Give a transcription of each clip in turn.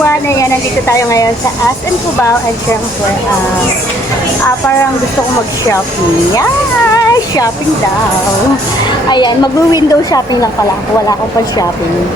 everyone! Ayan, nandito tayo ngayon sa SM Cubao and syempre, parang gusto ko mag-shopping. Yeah! Shopping daw! Ayan, mag-window shopping lang pala ako. Wala akong pang-shopping.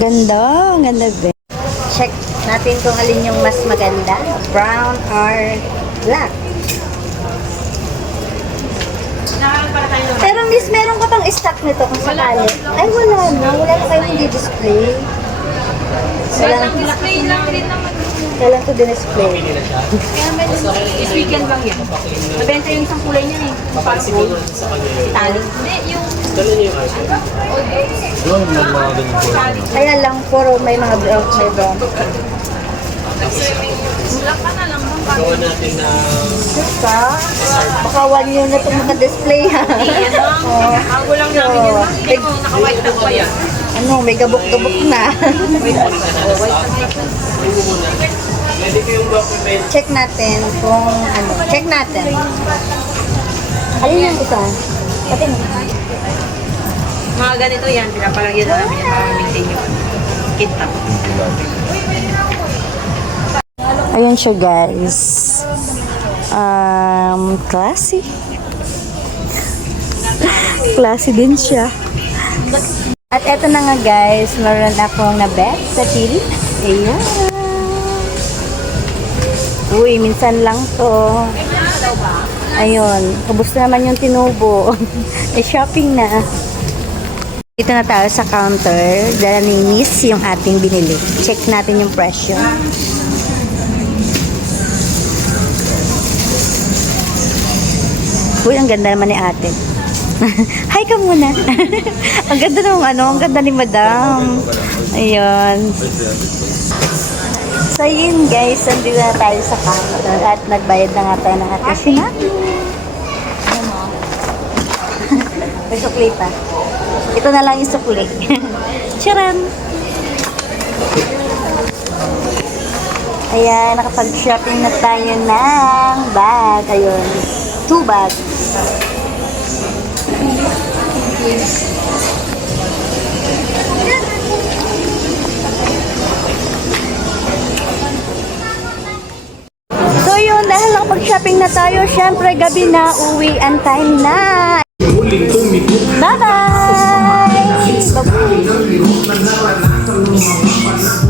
Ganda, ang ganda ba? Check natin kung alin yung mas maganda. Brown or black. Pero miss, meron ka pang stock nito kung sakali? Ay, wala na. Wala na kayo hindi display. Display lang din naman. Kailan to din-display? Kaya may this weekend lang yan. Nabenta yung isang kulay niyan eh. Parang gold. Italic. Hindi, yung... Dali niyo yung ice cream. Doon yung mga ganyan. Kaya lang, puro may mga brown. May brown. Black ka na lang. Gawa natin na... Basta, baka 1 year na itong maka-display ha. Yan lang. Bago lang namin yun. Hindi mo, naka-white lang pa yan. Ano, may gabok-gabok na. Pwede ko yung document. Check natin kung ano. Check natin. Alin yung isa? Pati mo. Mga ganito yan. Pinapalagyan na namin yan para maintain yung kita. Ayan siya guys. Classy. Classy din siya. At eto na nga guys, meron akong na-bet sa till. Ayan. Uy, minsan lang to. Ayun, ubos na naman yung tinubo. Shopping na. Dito na tayo sa counter. Dala ni Miss yung ating binili. Check natin yung presyo. Uy, ang ganda naman ni ate. Hi ka muna. Ang ganda ng ang ganda ni Madam. Ayun. So yun guys, nandito na tayo sa counter at nagbayad na nga tayo ng ating sinabi. May sukli pa. Ito na lang yung sukli. Charan! Ayan, nakapag-shopping na tayo ng bag. Ayun. 2 bags. So yun, dahil nakapag-shopping na tayo, syempre gabi na, uwi and time na. Bye-bye! Bye-bye!